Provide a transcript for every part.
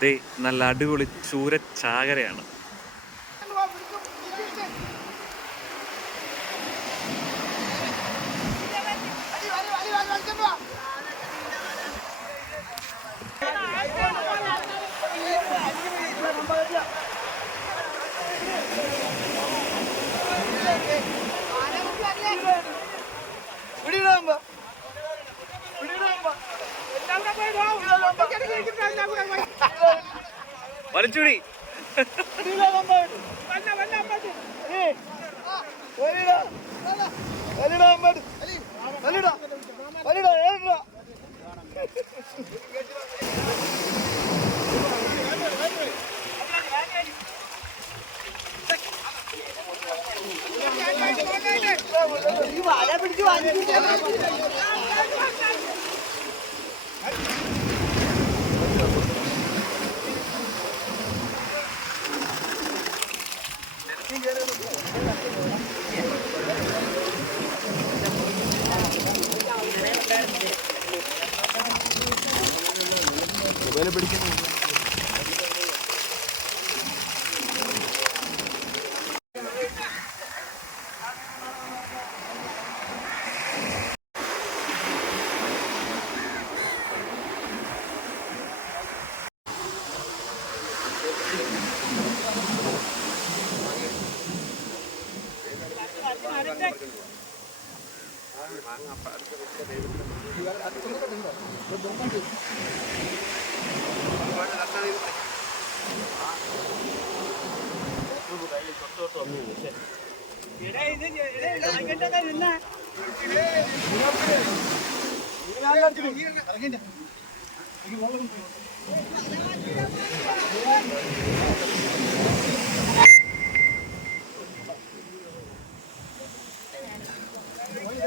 ദേ നല്ല അടിപൊളി ചൂര ചാകരയാണ് വലിച്ചുടി. പിടിച്ച് വാങ്ങി വില പിടിക്കുന്നു Ang apa? Ada ada ada ada ada ada ada ada ada ada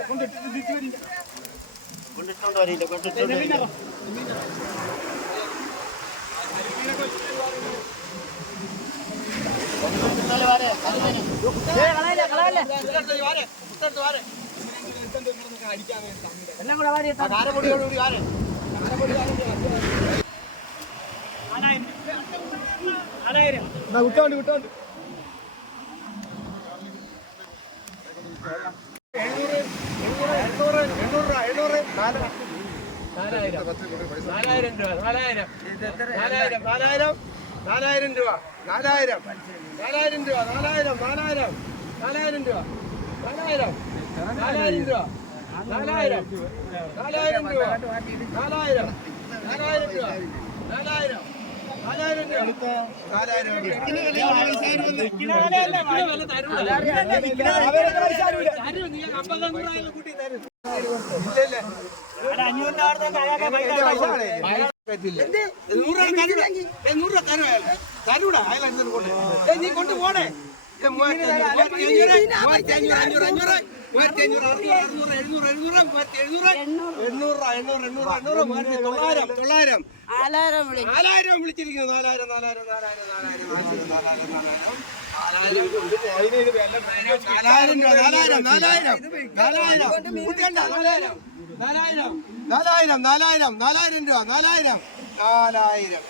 കൊണ്ടിട്ടുണ്ട് കൊണ്ടിട്ടുണ്ട് വരില്ല കൊണ്ടിട്ടുണ്ട് എല്ലാം കൂടെ വാരി വിട്ടോണ്ട് നാലായിരം രൂപ നാലായിരം നാലായിരം രൂപ നാലായിരം രൂപ. നാലായിരം. നാലായിരം രൂപ നാലായിരം നാലായിരം രൂപ നാലായിരം നാലായിരം രൂപ നാലായിരം നാലായിരം രൂപ നാലായിരം നാലായിരം രൂപ നാലായിരം നീ കൊണ്ട് പോണേ എണ്ണൂറ്. എണ്ണൂറ് മൂവായിരത്തി തൊള്ളായിരം തൊള്ളായിരം. ആലാരം വിളി. നാലായിരം വിളിച്ചിരിക്കുന്നു. നാലായിരം നാലായിരം നാലായിരം നാലായിരം നാലായിരം നാലായിരം നാലായിരം. നാലായിരം നാലായിരം. നാലായിരം നാലായിരം. നാലായിരം നാലായിരം രൂപ നാലായിരം. നാലായിരം.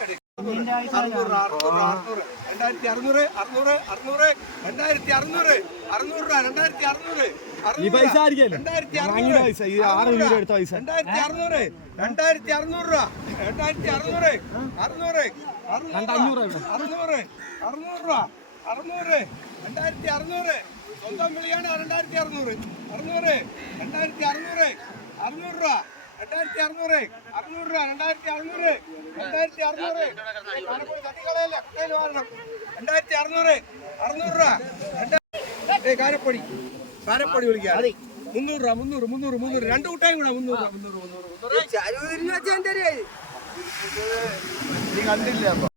അറുന്നൂറ് അറുന്നൂറ് അറുന്നൂറ്. രണ്ടായിരത്തി അറുന്നൂറ് അറുന്നൂറ് അറുന്നൂറ്. രണ്ടായിരത്തി അറുന്നൂറ് അറുന്നൂറ് രൂപ രണ്ടായിരത്തി അറുന്നൂറ് രണ്ടായിരത്തി അറുന്നൂറ്. രണ്ടായിരത്തി അറുന്നൂറ് രൂപ. രണ്ടായിരത്തി അറുന്നൂറ് അറുന്നൂറ് അറുന്നൂറ് അറുന്നൂറ് രൂപ. അറുന്നൂറ്. രണ്ടായിരത്തി അറുന്നൂറ് സ്വന്തം വിളിയാണ് രണ്ടായിരത്തി അറുന്നൂറ്. അറുന്നൂറ് രണ്ടായിരത്തി അറുന്നൂറ് അറുന്നൂറ് രൂപ. രണ്ടായിരത്തി അറുന്നൂറ് അറുന്നൂറ് രൂപ. രണ്ടായിരത്തി അറുന്നൂറ് രണ്ടായിരത്തി അറുന്നൂറ് കാരപ്പോയി തട്ടിക്കളയല്ല? കുട്ടയിൽ വാരണം രണ്ടായിരത്തി അറുന്നൂറ് അറുന്നൂറ് രൂപ കാരപ്പൊടി കാരപ്പൊടി വിളിക്കാം. മുന്നൂറ് രൂപ മുന്നൂറ് മുന്നൂറ് മുന്നൂറ്. രണ്ട് കൂട്ടായും കൂടെ മുന്നൂറ് രൂപ മുന്നൂറ് മുന്നൂറ്. മുന്നൂറ് നീ കണ്ടില്ല അപ്പൊ.